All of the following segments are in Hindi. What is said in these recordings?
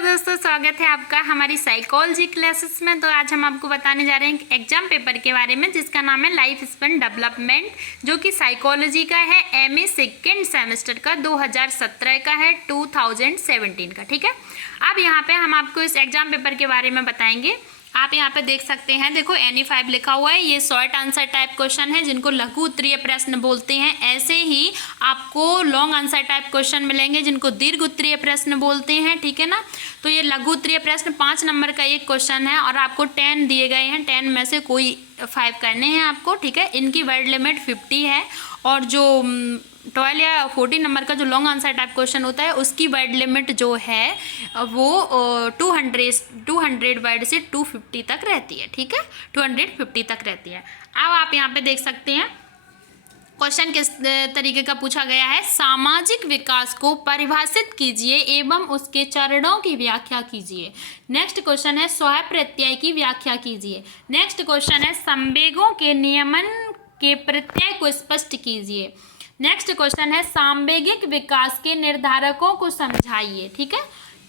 दोस्तों, स्वागत है आपका हमारी साइकोलॉजी क्लासेस में। तो आज हम आपको बताने जा रहे हैं एग्जाम पेपर के बारे में जिसका नाम है लाइफ स्पैन डेवलपमेंट, जो कि साइकोलॉजी का है, एमए सेकेंड सेमेस्टर का, 2017 का है, 2017 का। ठीक है, अब यहाँ पे हम आपको इस एग्जाम पेपर के बारे में बताएंगे। आप यहाँ पे देख सकते हैं, देखो NE5 लिखा हुआ है। ये शॉर्ट आंसर टाइप क्वेश्चन है जिनको लघु उत्तरीय प्रश्न बोलते हैं। ऐसे ही आपको लॉन्ग आंसर टाइप क्वेश्चन मिलेंगे जिनको दीर्घ उत्तरीय प्रश्न बोलते हैं। ठीक है ना। तो ये लघु उत्तरीय प्रश्न 5 नंबर का एक क्वेश्चन है और आपको 10 दिए गए हैं। 10 में से कोई 5 करने हैं आपको। ठीक है, इनकी वर्ड लिमिट 50 है और जो 12 या 14 नंबर का जो लॉन्ग आंसर टाइप क्वेश्चन होता है उसकी वर्ड लिमिट जो है वो 200 वर्ड से 250 तक रहती है। ठीक है, 250 तक रहती है। अब आप यहाँ पे देख सकते हैं क्वेश्चन किस तरीके का पूछा गया है। सामाजिक विकास को परिभाषित कीजिए एवं उसके चरणों की व्याख्या कीजिए। नेक्स्ट क्वेश्चन है स्वयं प्रत्यय की व्याख्या कीजिए। नेक्स्ट क्वेश्चन है संवेगों के नियमन के प्रत्यय को स्पष्ट कीजिए। नेक्स्ट क्वेश्चन है सांवेगिक विकास के निर्धारकों को समझाइए। ठीक है,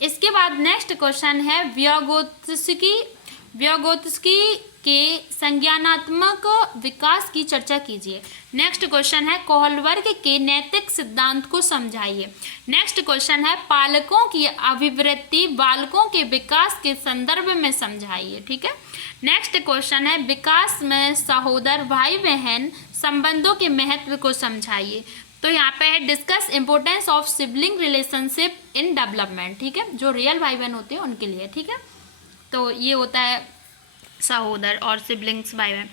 इसके बाद नेक्स्ट क्वेश्चन है व्यागोत्स्की के संज्ञानात्मक विकास की चर्चा कीजिए। नेक्स्ट क्वेश्चन है कोहलवर्ग के नैतिक सिद्धांत को समझाइए। नेक्स्ट क्वेश्चन है पालकों की अभिवृत्ति बालकों के विकास के संदर्भ में समझाइए। ठीक है, नेक्स्ट क्वेश्चन है विकास में सहोदर भाई बहन संबंधों के महत्व को समझाइए। तो यहाँ पे है discuss importance of sibling relationship in development. ठीक है, जो रियल भाई बहन होते हैं उनके लिए। ठीक है, तो ये होता है सहोदर और सिबलिंग्स भाई बहन,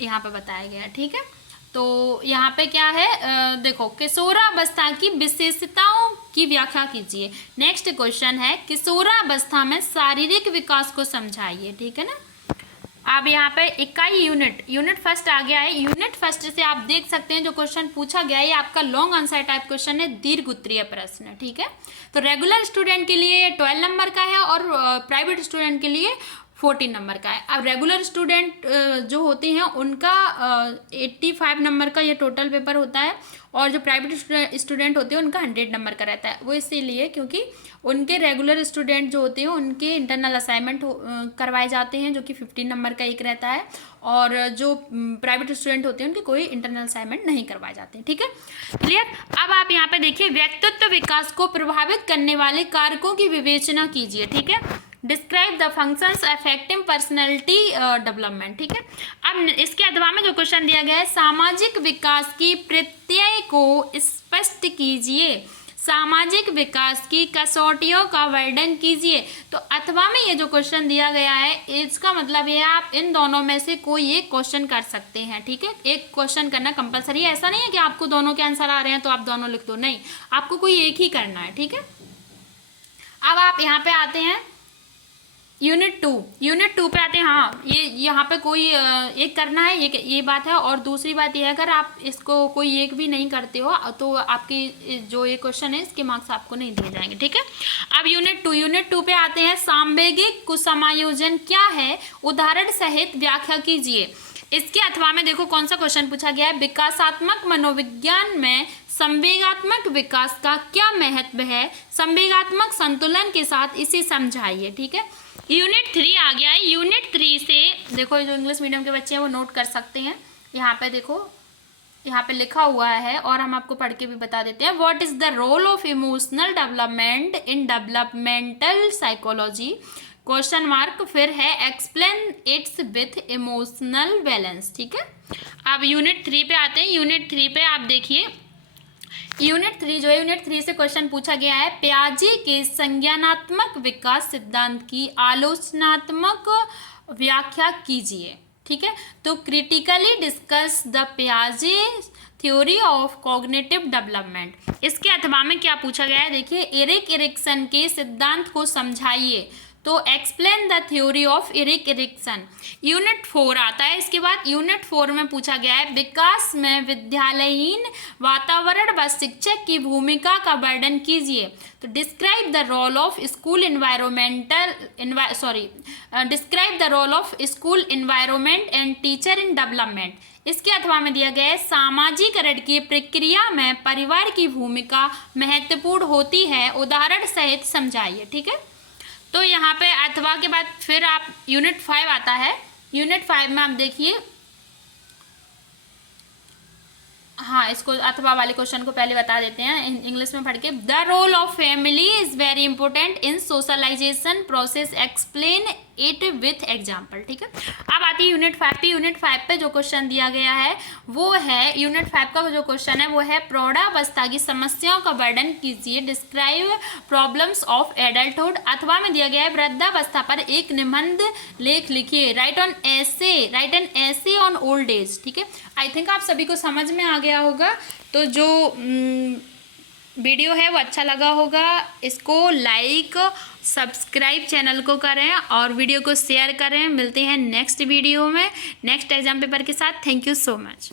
यहाँ पे बताया गया है। ठीक है, तो यहाँ पे क्या है, देखो किशोरावस्था की विशेषताओं की व्याख्या कीजिए। नेक्स्ट क्वेश्चन है किशोरावस्था में शारीरिक विकास को समझाइए। ठीक है ना। अब यहाँ पे इकाई यूनिट फर्स्ट आ गया है। यूनिट फर्स्ट से आप देख सकते हैं जो क्वेश्चन पूछा गया है ये आपका लॉन्ग आंसर टाइप क्वेश्चन है, दीर्घ उत्तरीय प्रश्न। ठीक है, तो रेगुलर स्टूडेंट के लिए 12 नंबर का है और प्राइवेट स्टूडेंट के लिए 14 नंबर का है। अब रेगुलर स्टूडेंट जो होते हैं उनका 85 नंबर का ये टोटल पेपर होता है और जो प्राइवेट स्टूडेंट होते हैं उनका 100 नंबर का रहता है। वो इसीलिए क्योंकि उनके रेगुलर स्टूडेंट जो होते हैं उनके इंटरनल असाइनमेंट करवाए जाते हैं जो कि 15 नंबर का एक रहता है, और जो प्राइवेट स्टूडेंट होते हैं उनके कोई इंटरनल असाइनमेंट नहीं करवाए जाते हैं। ठीक है, क्लियर। अब आप यहाँ पे देखिए व्यक्तित्व विकास को प्रभावित करने वाले कारकों की विवेचना कीजिए। ठीक है, describe the functions affecting personality development. ठीक है, अब इसके अथवा में जो क्वेश्चन दिया गया है सामाजिक विकास की प्रत्यय को स्पष्ट कीजिए, सामाजिक विकास की कसौटियों का वर्णन कीजिए। तो अथवा में ये जो क्वेश्चन दिया गया है इसका मतलब ये आप इन दोनों में से कोई एक क्वेश्चन कर सकते हैं। ठीक है, एक क्वेश्चन करना कंपलसरी है। ऐसा नहीं है कि आपको दोनों के आंसर आ रहे हैं तो आप दोनों लिख दो, नहीं, आपको कोई एक ही करना है। ठीक है, अब आप यहाँ पे आते हैं यूनिट 2 पे आते हैं। हाँ, ये यहाँ पे कोई एक करना है, ये बात है। और दूसरी बात ये है अगर आप इसको कोई एक भी नहीं करते हो तो आपकी जो ये क्वेश्चन है इसके मार्क्स आपको नहीं दिए जाएंगे। ठीक है, अब यूनिट 2 पे आते हैं सांवेगिक कुसमायोजन क्या है, उदाहरण सहित व्याख्या कीजिए। इसके अथवा में देखो कौन सा क्वेश्चन पूछा गया है, विकासात्मक मनोविज्ञान में संवेगात्मक विकास का क्या महत्व है, संवेगात्मक संतुलन के साथ इसे समझाइए। ठीक है, यूनिट 3 आ गया है। यूनिट 3 से देखो जो इंग्लिश मीडियम के बच्चे हैं वो नोट कर सकते हैं। यहाँ पे देखो, यहाँ पे लिखा हुआ है और हम आपको पढ़ के भी बता देते हैं। What is the role of emotional development in developmental psychology, question mark, फिर है explain its with emotional balance. ठीक है, अब यूनिट 3 पे आते हैं। यूनिट 3 पे आप देखिए यूनिट 3 से क्वेश्चन पूछा गया है पियाजे के संज्ञानात्मक विकास सिद्धांत की आलोचनात्मक व्याख्या कीजिए। ठीक है, तो क्रिटिकली डिस्कस द पियाजे थ्योरी ऑफ कॉग्निटिव डेवलपमेंट। इसके अथवा में क्या पूछा गया है, देखिए एरिक एरिक्सन के सिद्धांत को समझाइए। तो explain the theory of Erik Erikson. Unit 4 आता है। इसके बाद यूनिट 4 में पूछा गया है विकास में विद्यालयीन वातावरण व शिक्षक की भूमिका का वर्णन कीजिए। तो describe the role of school describe the role of school environment and teacher in development. इसके अथवा में दिया गया है सामाजिकरण की प्रक्रिया में परिवार की भूमिका महत्वपूर्ण होती है, उदाहरण सहित समझाइए। ठीक है, तो यहाँ पे अथवा के बाद फिर आप यूनिट 5 आता है। यूनिट 5 में आप देखिए, हाँ इसको अथवा वाले क्वेश्चन को पहले बता देते हैं इंग्लिश में पढ़ के। The role of family is very important in socialisation process, explain it with example. ठीक है, अब आती है यूनिट 5 पे। यूनिट 5 पे जो क्वेश्चन दिया गया है वो है, यूनिट 5 का जो क्वेश्चन है वो है प्रौढ़ावस्था की समस्याओं का वर्णन कीजिए, डिस्क्राइब प्रॉब्लम्स ऑफ एडल्टहुड। अथवा में दिया गया है वृद्धावस्था पर एक निबंध लेख लिखिए, right an essay on old age. ठीक है, आई थिंक आप सभी को समझ में आ गया होगा। तो जो वीडियो है वो अच्छा लगा होगा, इसको लाइक सब्सक्राइब चैनल को करें और वीडियो को शेयर करें। मिलते हैं नेक्स्ट वीडियो में नेक्स्ट एग्जाम पेपर के साथ। Thank you so much.